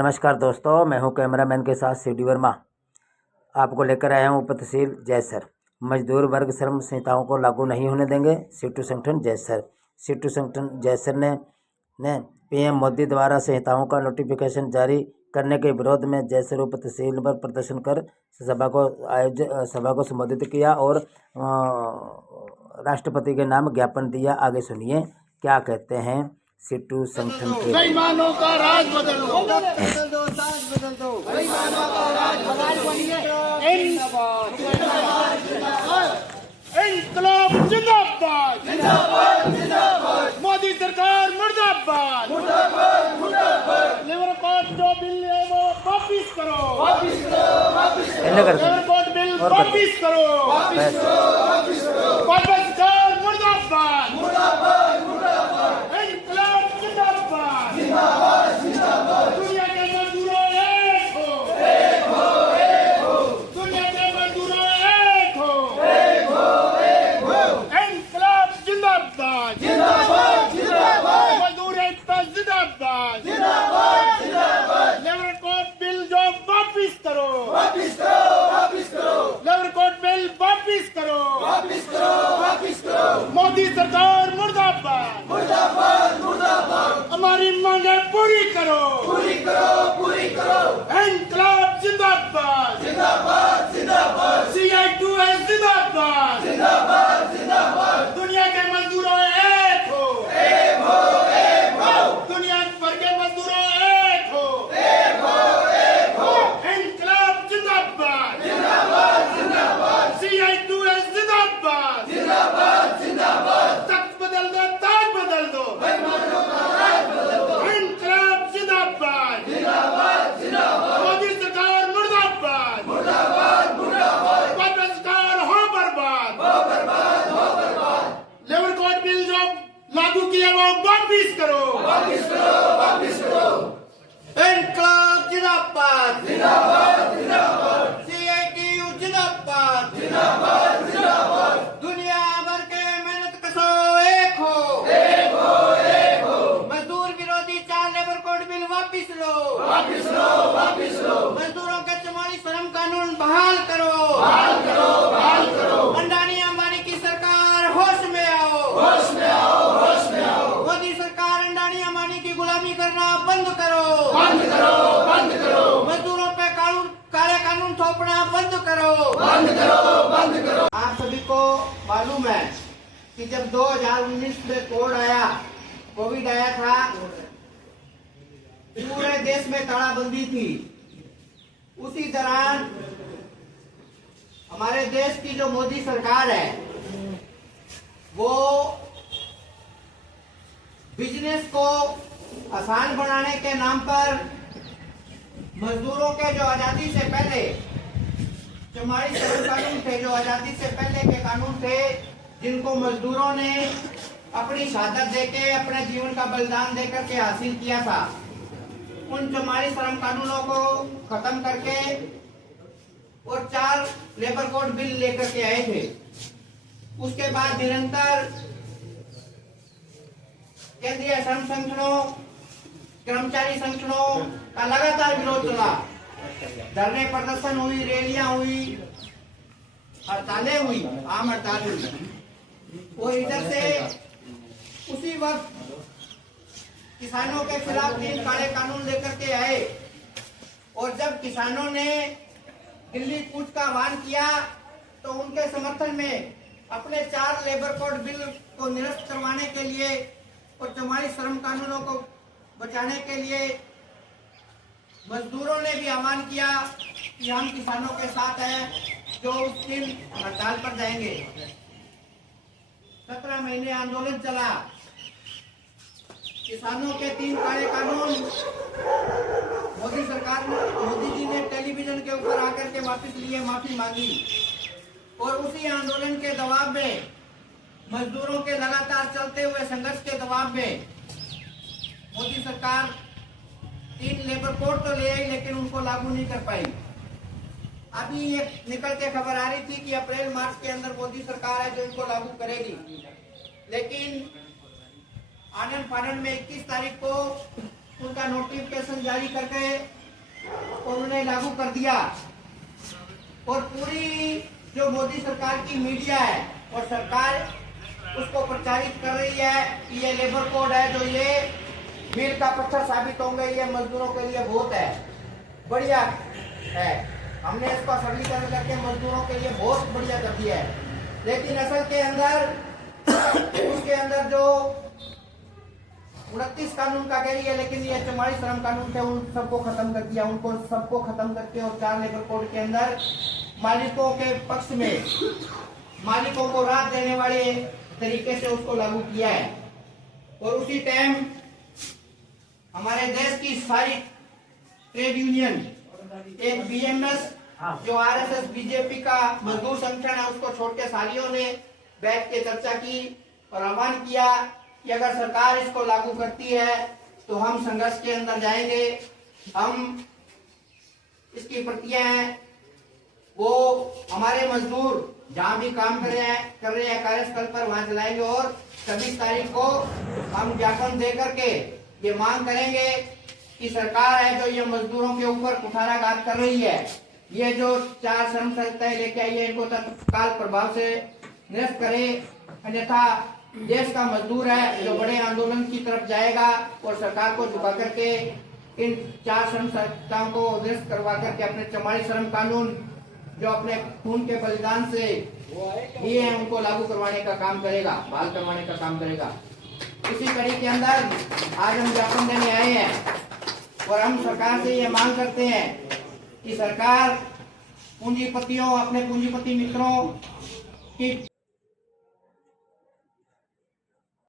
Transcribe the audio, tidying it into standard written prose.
नमस्कार दोस्तों, मैं हूं कैमरामैन के साथ शिवडी वर्मा। आपको लेकर आया हूं उप तहसील जैसर। मजदूर वर्ग श्रम संहिताओं को लागू नहीं होने देंगे, सीटू संगठन जैसर। सीटू संगठन जैसर ने पीएम मोदी द्वारा संहिताओं का नोटिफिकेशन जारी करने के विरोध में जैसर उप तहसील पर प्रदर्शन कर सभा को संबोधित किया और राष्ट्रपति के नाम ज्ञापन दिया। आगे सुनिए क्या कहते हैं सीटू संगठन के। बेईमानों का राज बदल दो, बदल दो, ताज बदल दो। बेईमानों का राज बदल दो। इंकलाब जिंदाबाद, जिंदाबाद, जिंदाबाद। मोदी सरकार मुर्दाबाद, मुर्दाबाद, मुर्दाबाद। लिवर कोड जो बिल है वो वापिस करो, वापिस करो, वापिस करो। लिवर कोड बिल वापिस करो, वापिस करो, वापिस करो। कांग्रेस सरकार मुर्दाबाद, मुर्दाबाद, मुर्दाबाद। इंकलाब जिंदाबाद, जिंदाबाद, जिंदाबाद। दुनिया के मजदूरों एक हो, एक हो, एक हो। दुनिया के मजदूरों एक हो, एक हो, एक हो। इंकलाब जिंदाबाद, जिंदाबाद, जिंदाबाद। मजदूर एकता जिंदाबाद, जिंदाबाद, जिंदाबाद। लेबर कोड बिल जो वापिस करो, वापिस करो, वापिस करो। लेबर कोड बिल वापिस करो, वापिस करो, वापिस करो। मोदी सरकार मुर्दाबाद, मुर्दाबाद, मुर्दाबाद। हमारी मांगे पूरी करो, पूरी करो, पूरी करो। इंकलाब जिंदाबाद, जिंदाबाद, जिंदाबाद। CI2S जिंदाबाद, जिंदाबाद, जिंदाबाद। दुनिया के मजदूरों एक हो, एक हो, एक हो। दुनिया भर के मजदूरों एक हो, एक हो, एक हो। इंकलाब जिंदाबाद, जिंदाबाद, जिंदाबाद। CI2S जिंदाबाद, जिंदाबाद, जिंदाबाद। तख्त बदल दो, ताज बदल दो। बेईमानों का राज बदल दो। इंकलाब जिंदाबाद, जिंदाबाद, जिंदाबाद। मोदी सरकार मुर्दाबाद, मुर्दाबाद, मुर्दाबाद। कांग्रेस सरकार हो बर्बाद, हो बर्बाद, हो बर्बाद। लेबर कोड बिल जो लागू किया वो वापिस करो, वापिस करो, वापिस करो। इंकलाब जिंदाबाद, जिंदाबाद, जिंदाबाद। CITU जिंदाबाद, जिंदाबाद, जिंदाबाद। दुनिया भर के मेहनत कशो एक हो, एक हो, एक हो। मजदूर विरोधी 4 लेबर कोड बिल वापिस लो, वापिस लो, वापिस लो। मजदूरों के 44 श्रम कानून बहाल करो, बहाल करो, बहाल करो। अंडानी अंबानी की सरकार होश में आओ, होश में आओ, होश में आओ। मोदी सरकार अंडानी अंबानी की गुलामी करना बंद करो, बंद करो, बंद करो। मजदूरों पे काले कानून थोपना बंद करो, बंद करो, बंद करो। आप सभी को मालूम है कि जब 2019 में कोविड आया था, पूरे देश में तालाबंदी थी। उसी दौरान हमारे देश की जो मोदी सरकार है वो बिजनेस को आसान बनाने के नाम पर मजदूरों के जो आजादी से पहले 44 श्रम कानून थे, जो आजादी से पहले के कानून थे, जिनको मजदूरों ने अपनी शहादत देके, अपने जीवन का बलिदान देकर के हासिल किया था, उन 44 श्रम कानूनों को खत्म करके और 4 लेबर कोड बिल लेकर के आए थे। उसके बाद निरंतर केंद्रीय श्रम संगठनों, कर्मचारी संगठनों का लगातार विरोध चला। धरने प्रदर्शन हुई, रैलियां हुई, हड़तालें हुई, आम हड़ताल हुई। और इधर से उसी वक्त किसानों के खिलाफ 3 काले कानून लेकर के आए। और जब किसानों ने दिल्ली कूच का आह्वान किया तो उनके समर्थन में अपने 4 लेबर कोड बिल को निरस्त करवाने के लिए और 44 श्रम कानूनों को बचाने के लिए मजदूरों ने भी आह्वान किया कि हम किसानों के साथ हैं, जो उस दिन हड़ताल पर जाएंगे। 17 महीने आंदोलन चला। किसानों के 3 काले कानून मोदी जी ने टेलीविजन के ऊपर आकर के वापस लिए, माफी मांगी। और उसी आंदोलन के दबाव में, मजदूरों के लगातार चलते हुए संघर्ष के दबाव में मोदी सरकार 3 लेबर कोड तो ले आई, लेकिन उनको लागू नहीं कर पाई। अभी ये निकल के खबर आ रही थी कि अप्रैल मार्च के अंदर मोदी सरकार है जो इनको लागू करेगी। लेकिन आनन फानन में 21 तारीख को उनका नोटिफिकेशन जारी करके उन्होंने लागू कर दिया। और पूरी जो मोदी सरकार की मीडिया है और सरकार उसको प्रचारित कर रही है कि ये लेबर कोड है जो ये मील का पत्थर साबित होंगे, ये मजदूरों के लिए बहुत है, बढ़िया है। हमने इसका सरलीकरण करके मजदूरों के लिए बहुत बढ़िया कर दिया है। लेकिन असल के अंदर उसके अंदर जो 29 कानून का कह रही है, लेकिन ये 44 श्रम कानून थे, उन सबको खत्म कर दिया। उनको सबको खत्म करके और 4 लेबर कोड के अंदर मालिकों के पक्ष में मालिकों को राहत देने वाले तरीके से उसको लागू किया है। और उसी टाइम हमारे देश की सारी ट्रेड यूनियन, एक बीएमएस जो आरएसएस बीजेपी का मजदूर संगठन है, उसको छोड़ के सालियों ने बैठ के चर्चा की और आह्वान किया कि अगर सरकार इसको लागू करती है तो हम संघर्ष के अंदर जाएंगे। हम इसकी प्रतियां हैं वो हमारे मजदूर जहाँ भी काम कर रहे हैं कार्यस्थल पर, वहां चलाएंगे। और 26 तारीख को हम ज्ञापन दे करके ये मांग करेंगे कि सरकार है जो ये मजदूरों के ऊपर कुठाराघात कर रही है, ये जो 4 श्रम संहिताएं लेके आई है, इनको तत्काल प्रभाव से निरस्त करे। अन्यथा देश का मजदूर है जो बड़े आंदोलन की तरफ जाएगा और सरकार को झुका करके इन 4 श्रम संहिताओं को निरस्त करवा करके अपने 44 श्रम कानून जो अपने खून के बलिदान से दिए हैं उनको लागू करवाने का काम करेगा, बहाल करवाने का काम करेगा। इसी कड़ी के अंदर आज हम ज्ञापन देने आए हैं और हम सरकार से ये मांग करते हैं कि सरकार पूंजीपतियों, अपने पूंजीपति मित्रों की